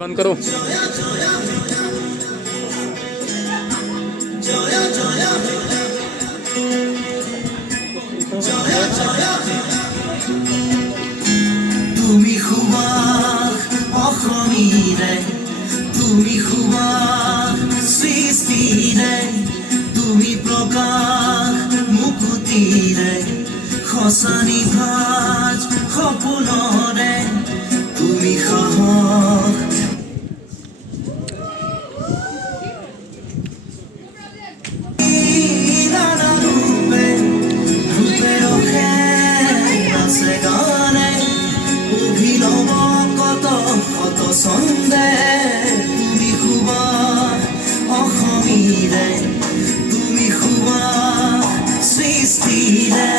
बंद करो। তুমি সুবাস অসমীৰে তুমি সুবাস সৃষ্টিৰে তুমি প্ৰকাশ মুকুতিৰে সঁচানি ভাজ সপোনৰে তুমি সাহস নানা ৰূপে ৰূপে ৰখে আছে গানে অভিনৱ কত কত ছন্দে তুমি শুবা অসমীৰে তুমি শুবা সৃষ্টিৰে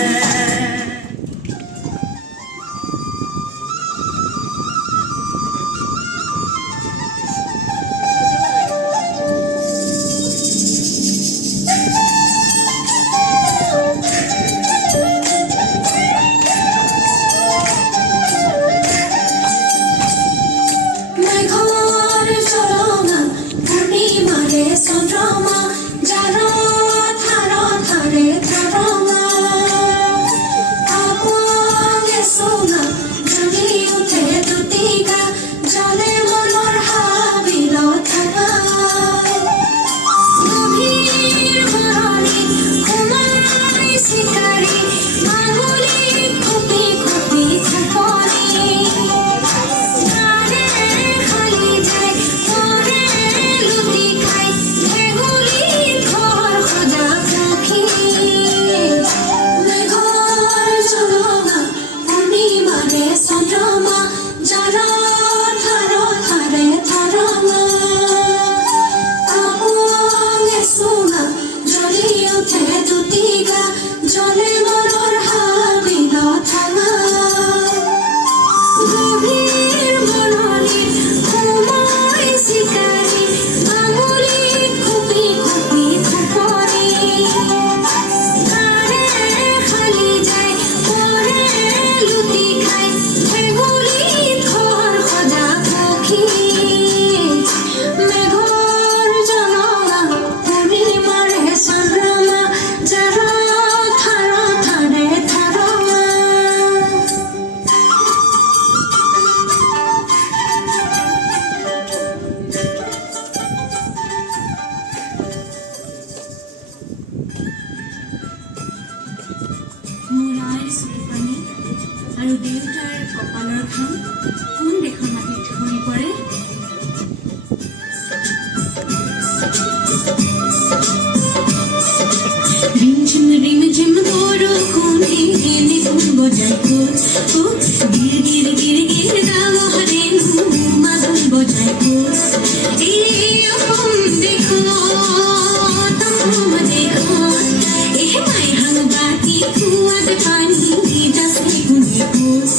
চন্দ্ৰমা যাৰ থাৰ থাৰে থাৰমা আপকে সোনা জ্বলি উঠে দুটিকা জলে মনৰ হাবিল থাকা গভীৰ ভৰণি সোমাই চিকাৰী মাগুলি খুপি খুপি থাপনি চন্দ্ৰমা যাৰ থাৰ থাৰে থাৰমা আপকে সোনা জ্বলি উঠে দুটিকা জলে মনৰ হাবিল থাকা গভীৰ ভৰণি সোমাই চিকাৰী মাগুলি খুপি খুপি থাপনি খালি যায় পৰে লুটি খাই ভেগুলিত ঘৰ সজা পক্ষী মেঘৰ জনমা পূৰ্ণিমাৰে চন্দ্ৰমা যাৰ থাৰ থাৰে থাৰমা মোৰ আইৰ চকুপানী আৰু দেউতাৰ কপালৰ ঘাম কোন দেশৰ মাটিত হৈ পৰে ৰিমঝিম বৰষুণে এনে কোন বজাই কোচ গিৰ গিৰ গিৰ গিৰ গাঁও হাৰেনো মাদল বজাই কোচ এই অসম দেশত অসম দেশত এহে মাই হাং বাতি খুৱাত পানী যাচে কোনে কোচ